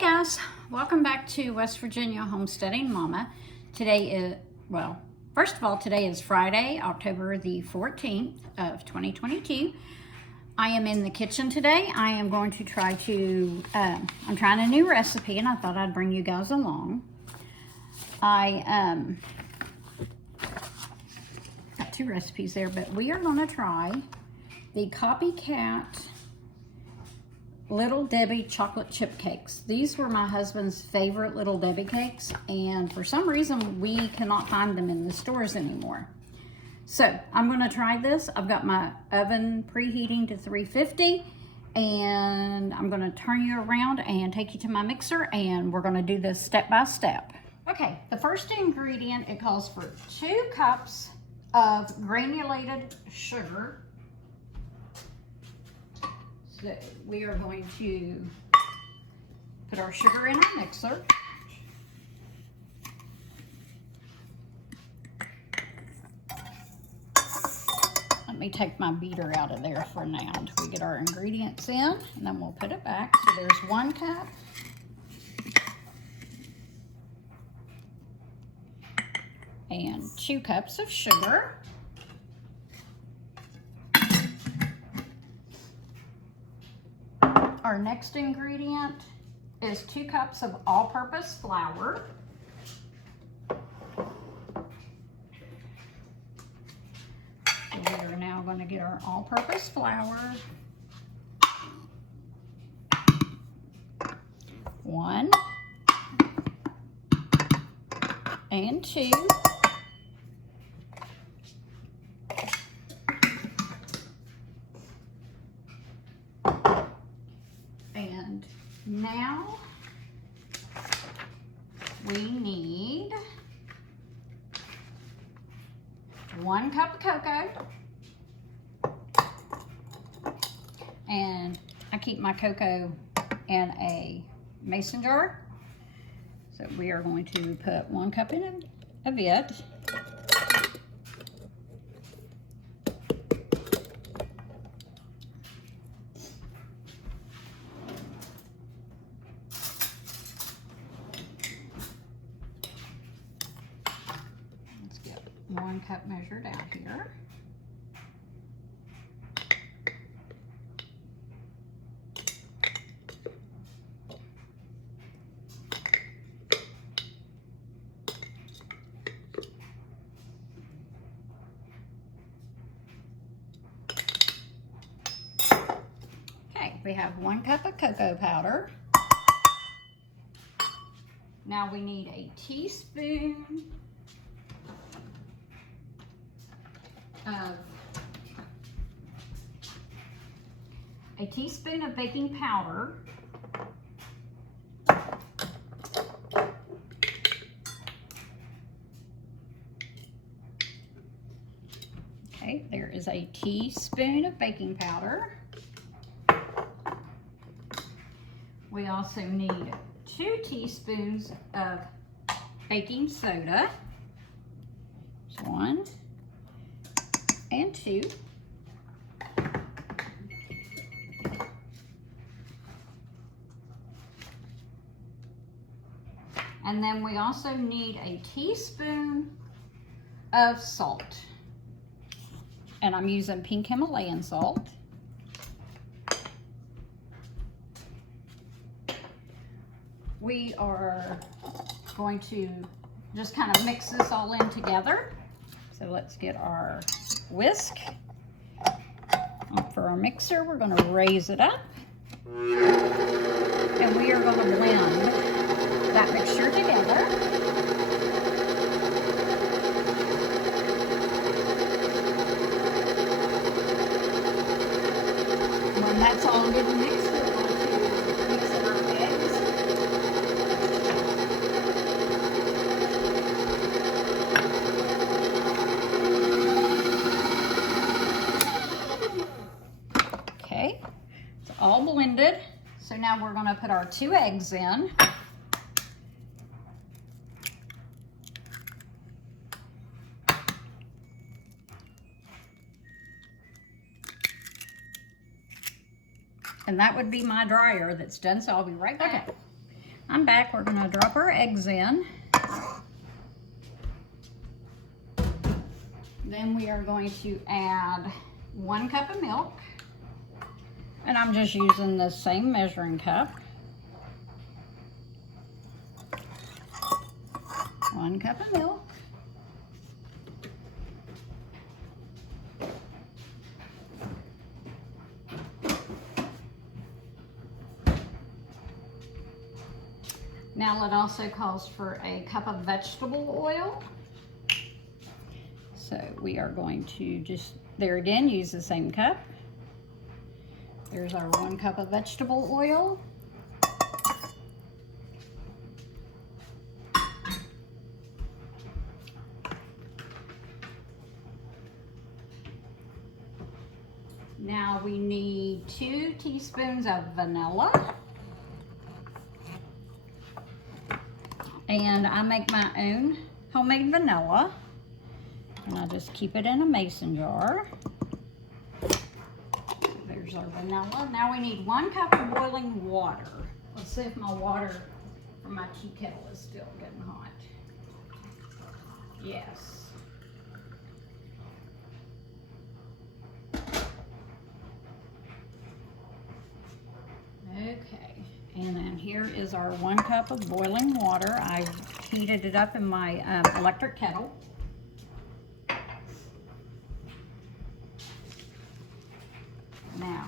Guys, welcome back to West Virginia Homesteading Mama. Today is, well, first of all, today is Friday, October the 14th of 2022. I am in the kitchen today. I am going to try to, I'm trying a new recipe and I thought I'd bring you guys along. I got two recipes there, but we are going to try the Copycat Little Debbie chocolate chip cakes. These were my husband's favorite Little Debbie cakes, and for some reason we cannot find them in the stores anymore. So I'm going to try this. I've got my oven preheating to 350, and I'm going to turn you around and take you to my mixer, and we're going to do this step by step. Okay, the first ingredient, it calls for 2 cups of granulated sugar. So we are going to put our sugar in our mixer. Let me take my beater out of there for now until we get our ingredients in, and then we'll put it back. So there's 1 cup. And 2 cups of sugar. Our next ingredient is 2 cups of all-purpose flour. So we are now going to get our all-purpose flour. 1 and 2. And now we need 1 cup of cocoa, and I keep my cocoa in a mason jar, so we are going to put 1 cup in of it. Let's get 1 cup measured out here. We have 1 cup of cocoa powder. Now we need a teaspoon of baking powder. Okay, there is a teaspoon of baking powder. We also need 2 teaspoons of baking soda. 1 and 2. And then we also need a teaspoon of salt. And I'm using pink Himalayan salt. We are going to just kind of mix this all in together. So let's get our whisk. For our mixer, we're going to raise it up. And we are going to blend that mixture together. When that's all good and mixed, we're going to mix in our eggs. Okay, it's all blended. So now we're going to put our 2 eggs in. And that would be my dryer that's done, so I'll be right back. Okay. I'm back. We're going to drop our eggs in. Then we are going to add 1 cup of milk. And I'm just using the same measuring cup. 1 cup of milk. Now it also calls for a cup of vegetable oil. So we are going to just, there again, use the same cup. There's our 1 cup of vegetable oil. Now we need 2 teaspoons of vanilla. And I make my own homemade vanilla. And I just keep it in a mason jar. There's our vanilla. Now we need 1 cup of boiling water. Let's see if my water from my tea kettle is still getting hot. Yes. Okay, and then here is our 1 cup of boiling water. I've heated it up in my electric kettle. Now,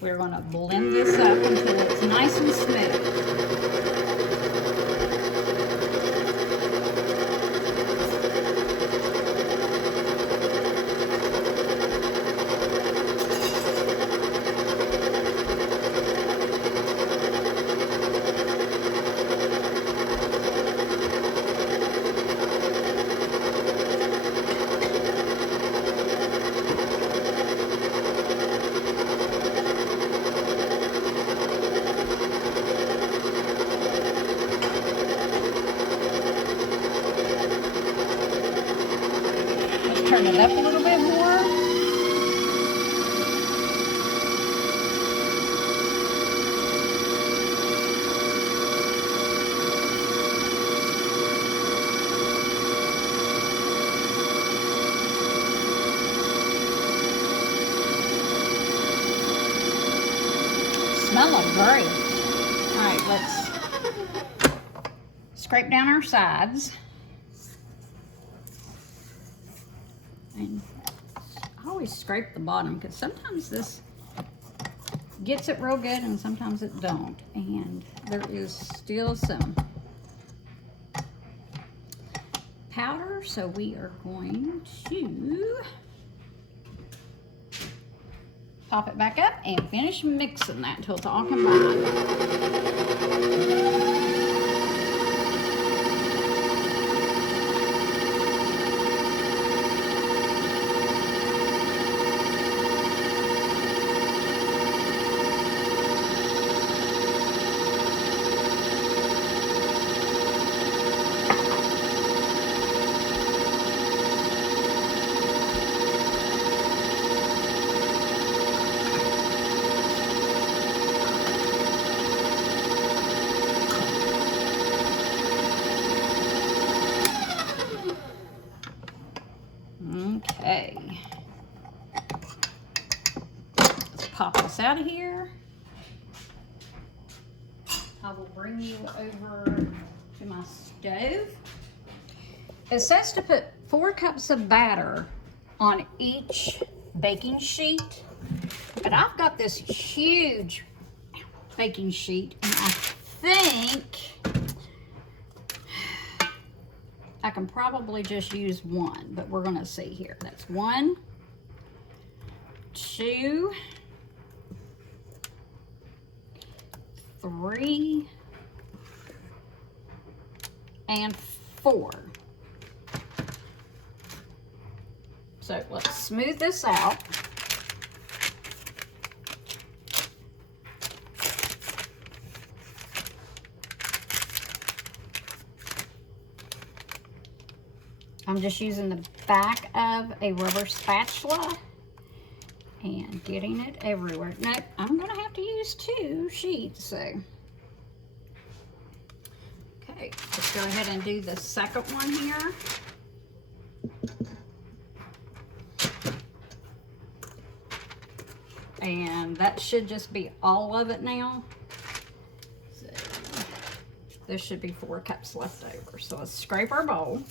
we're going to blend this up until it's nice and smooth. Turn it up a little bit more. Smelling great. All right, let's scrape down our sides. And I always scrape the bottom because sometimes this gets it real good and sometimes it don't. And there is still some powder, so we are going to pop it back up and finish mixing that until it's all combined. Okay, let's pop this out of here. I will bring you over to my stove. It says to put 4 cups of batter on each baking sheet, but I've got this huge baking sheet, and I think I can probably just use 1, but we're gonna see here. That's 1, 2, 3, and 4. So let's smooth this out. I'm just using the back of a rubber spatula, and getting it everywhere. Nope, I'm gonna have to use 2 sheets, so. Okay, let's go ahead and do the second one here. And that should just be all of it now. So there should be 4 cups left over. So let's scrape our bowl.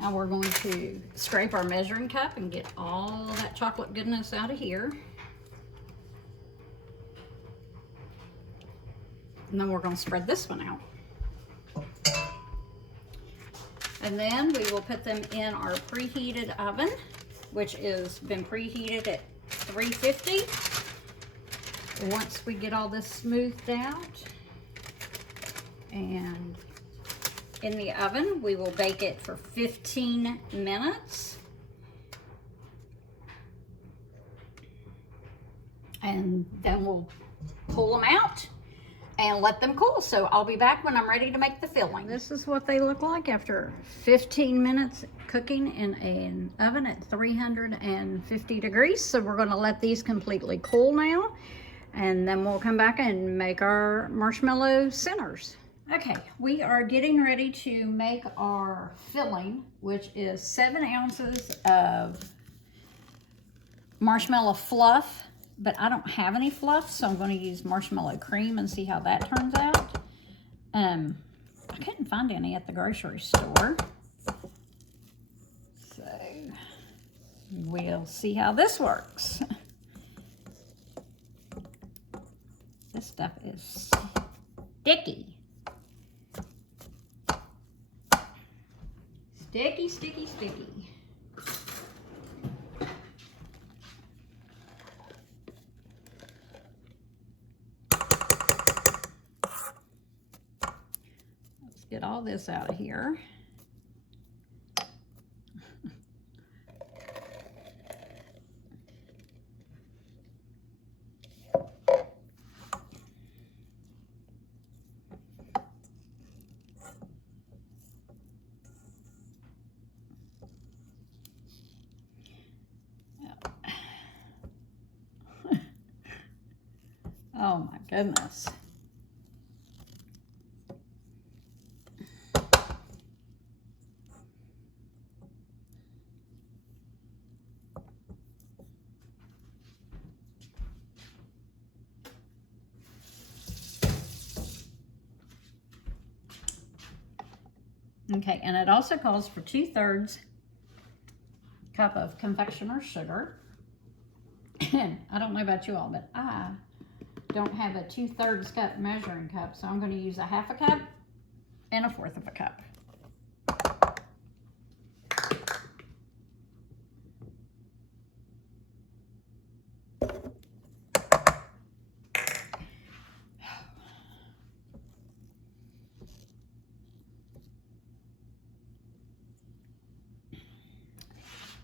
Now we're going to scrape our measuring cup and get all that chocolate goodness out of here. And then we're going to spread this one out. And then we will put them in our preheated oven, which has been preheated at 350. Once we get all this smoothed out, and in the oven, we will bake it for 15 minutes. And then we'll pull them out and let them cool. So I'll be back when I'm ready to make the filling. This is what they look like after 15 minutes cooking in an oven at 350 degrees. So we're gonna let these completely cool now, and then we'll come back and make our marshmallow centers. Okay, we are getting ready to make our filling, which is 7 ounces of marshmallow fluff, but I don't have any fluff, so I'm going to use marshmallow cream and see how that turns out. I couldn't find any at the grocery store, so we'll see how this works. This stuff is sticky. Sticky, sticky, sticky. Let's get all this out of here. Oh my goodness. Okay, and it also calls for 2/3 cup of confectioner's sugar. And I don't know about you all, but I don't have a 2/3 cup measuring cup, so I'm going to use a 1/2 cup and a 1/4 of a cup.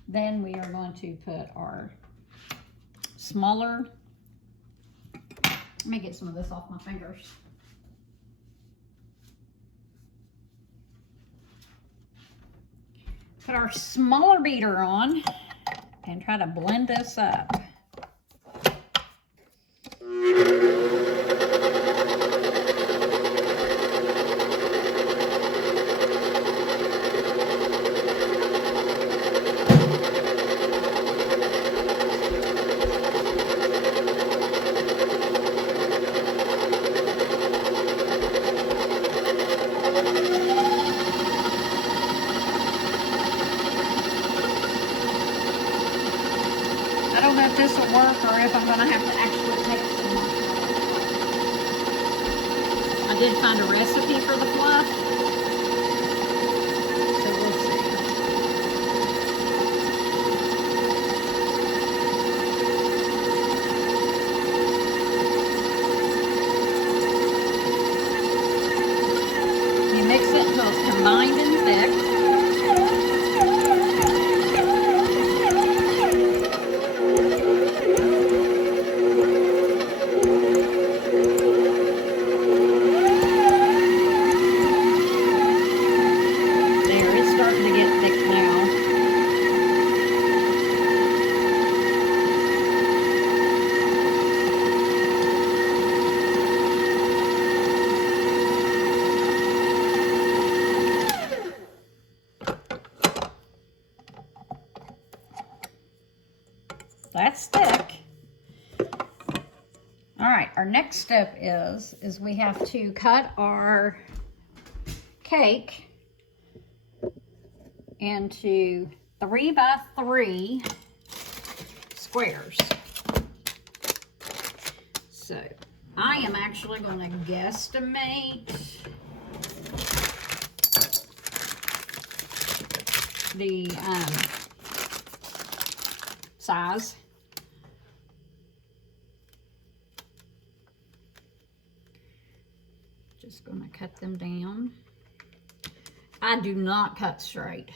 Then we are going to put our smaller, let me get some of this off my fingers. Put our smaller beater on and try to blend this up. If this will work or if I'm going to have to actually take some more. I did find a recipe for the fluff, so we'll see. quick. All right, our next step is we have to cut our cake into 3 by 3 squares. So I am actually going to guesstimate the size. Just going to cut them down. I do not cut straight.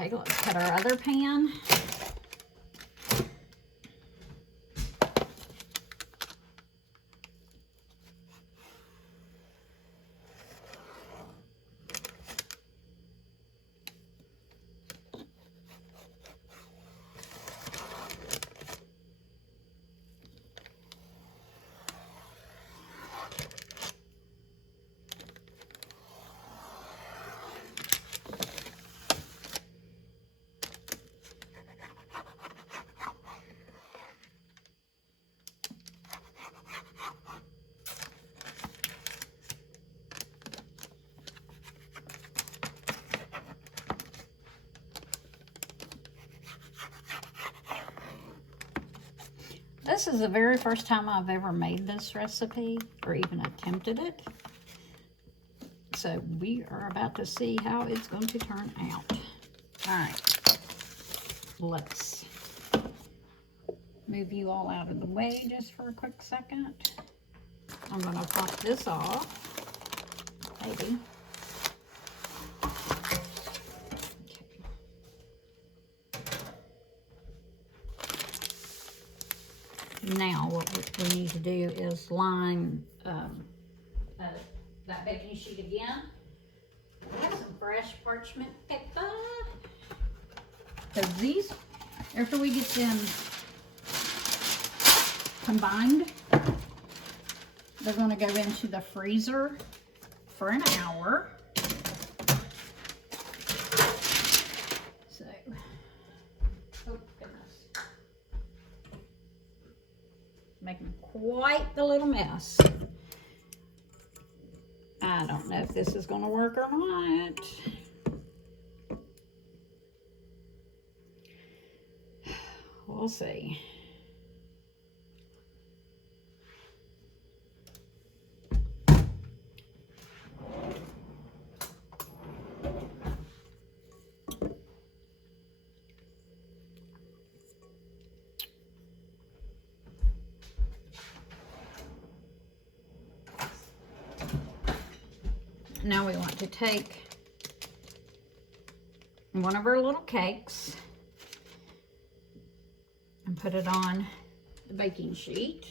Okay, let's cut our other pan. This is the very first time I've ever made this recipe or even attempted it. So we are about to see how it's going to turn out. All right, let's move you all out of the way just for a quick second. I'm going to pop this off, maybe. Now what we need to do is line that baking sheet again. I have some fresh parchment paper. Because these, after we get them combined, they're going to go into the freezer for an hour. So, oh goodness. Making quite the little mess. I don't know if this is going to work or not. We'll see. Now we want to take one of our little cakes and put it on the baking sheet.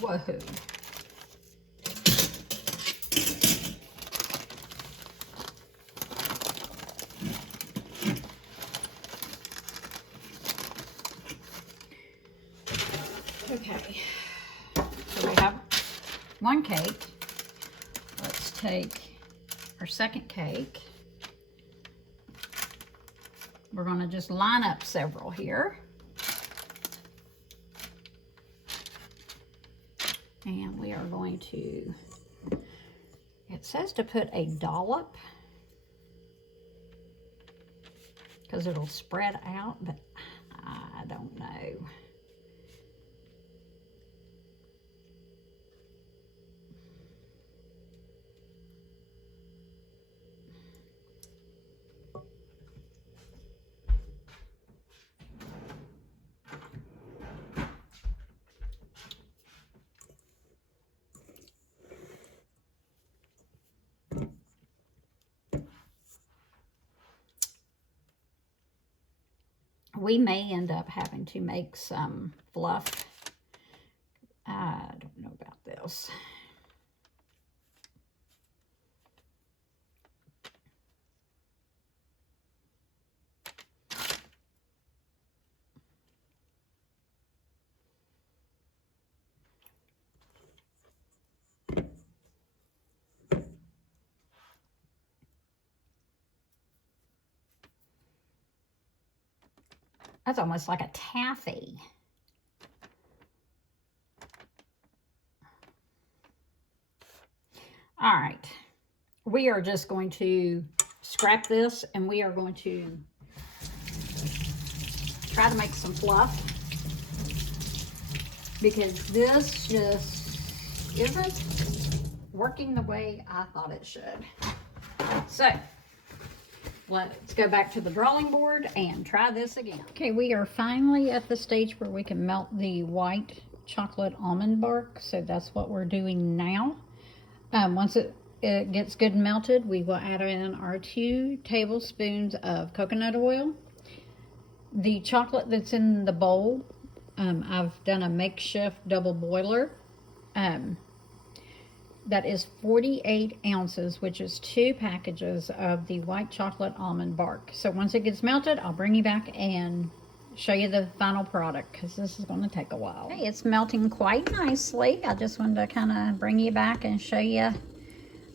Whoa. Okay, so we have one cake. Let's take our second cake. We're going to just line up several here. And we are going to, it says to put a dollop because it'll spread out, but I don't know. We may end up having to make some fluff. I don't know about this. That's almost like a taffy. All right. We are just going to scrap this and we are going to try to make some fluff, because this just isn't working the way I thought it should. So let's go back to the drawing board and try this again. Okay, we are finally at the stage where we can melt the white chocolate almond bark. So that's what we're doing now. Once it gets good and melted, we will add in our 2 tablespoons of coconut oil. The chocolate that's in the bowl, I've done a makeshift double boiler. That is 48 ounces, which is 2 packages of the white chocolate almond bark. So once it gets melted, I'll bring you back and show you the final product, because this is going to take a while. Okay, it's melting quite nicely. I just wanted to kind of bring you back and show you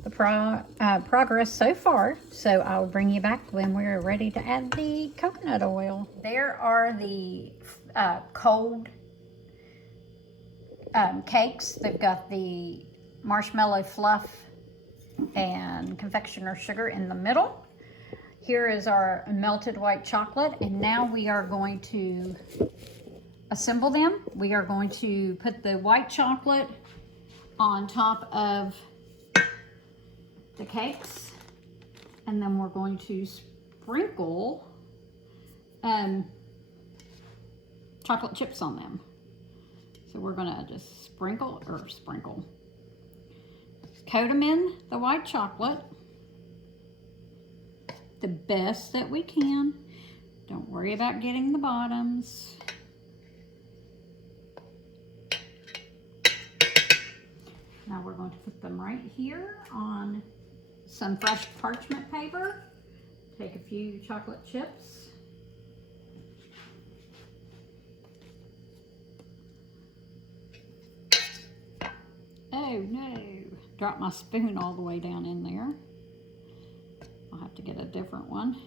the progress so far. So I'll bring you back when we're ready to add the coconut oil. There are the cold cakes. They've got the marshmallow fluff and confectioner sugar in the middle. Here is our melted white chocolate, and now we are going to assemble them. We are going to put the white chocolate on top of the cakes, and then we're going to sprinkle chocolate chips on them. So we're gonna just sprinkle, coat them in the white chocolate the best that we can. Don't worry about getting the bottoms. Now we're going to put them right here on some fresh parchment paper. Take a few chocolate chips. Oh no, dropped my spoon all the way down in there. I'll have to get a different one.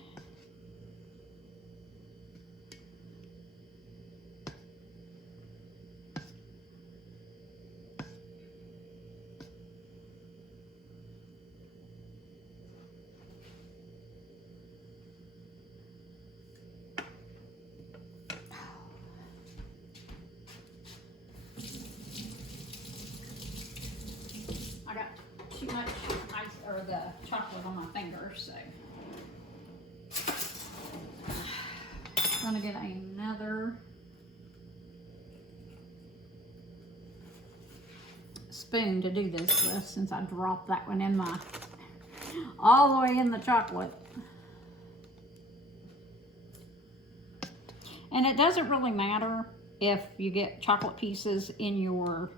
I got too much ice or the chocolate on my finger, so I'm gonna get another spoon to do this with, since I dropped that one in my all the way in the chocolate. And it doesn't really matter if you get chocolate pieces in your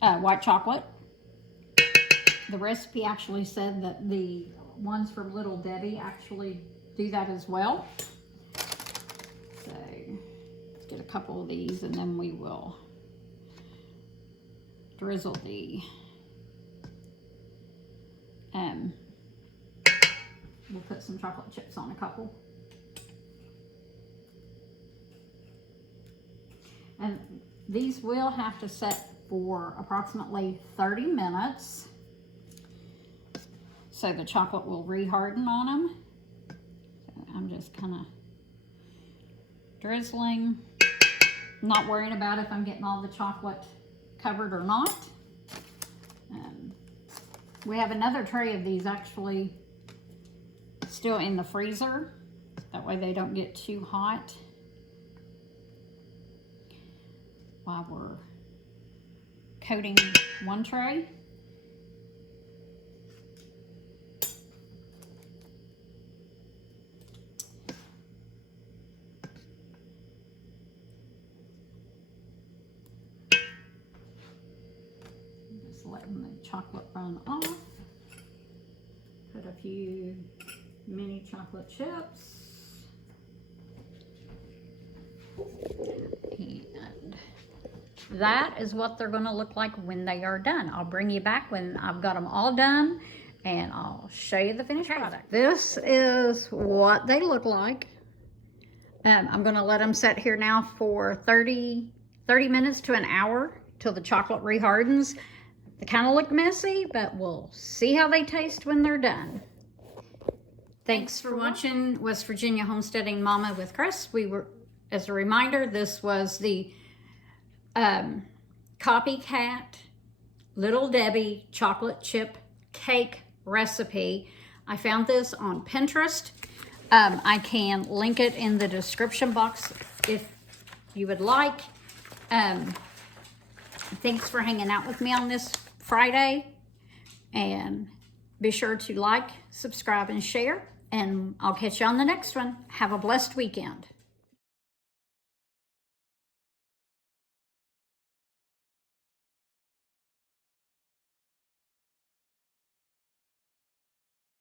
white chocolate. The recipe actually said that the ones from Little Debbie actually do that as well. So let's get a couple of these, and then we will drizzle the we'll put some chocolate chips on a couple. And these will have to set for approximately 30 minutes. So the chocolate will reharden on them. So I'm just kind of drizzling, not worrying about if I'm getting all the chocolate covered or not. We have another tray of these actually still in the freezer. That way they don't get too hot while we're coating one tray. Just letting the chocolate run off. Put a few mini chocolate chips. And that is what they're going to look like when they are done. I'll bring you back when I've got them all done and I'll show you the finished product. This is what they look like. I'm going to let them set here now for 30 minutes to an hour till the chocolate rehardens. They kind of look messy, but we'll see how they taste when they're done. Thanks for watching West Virginia Homesteading Mama with Chris. As a reminder, this was the Copycat Little Debbie chocolate chip cake recipe. I found this on Pinterest. I can link it in the description box if you would like. Thanks for hanging out with me on this Friday. And be sure to like, subscribe, and share. And I'll catch you on the next one. Have a blessed weekend.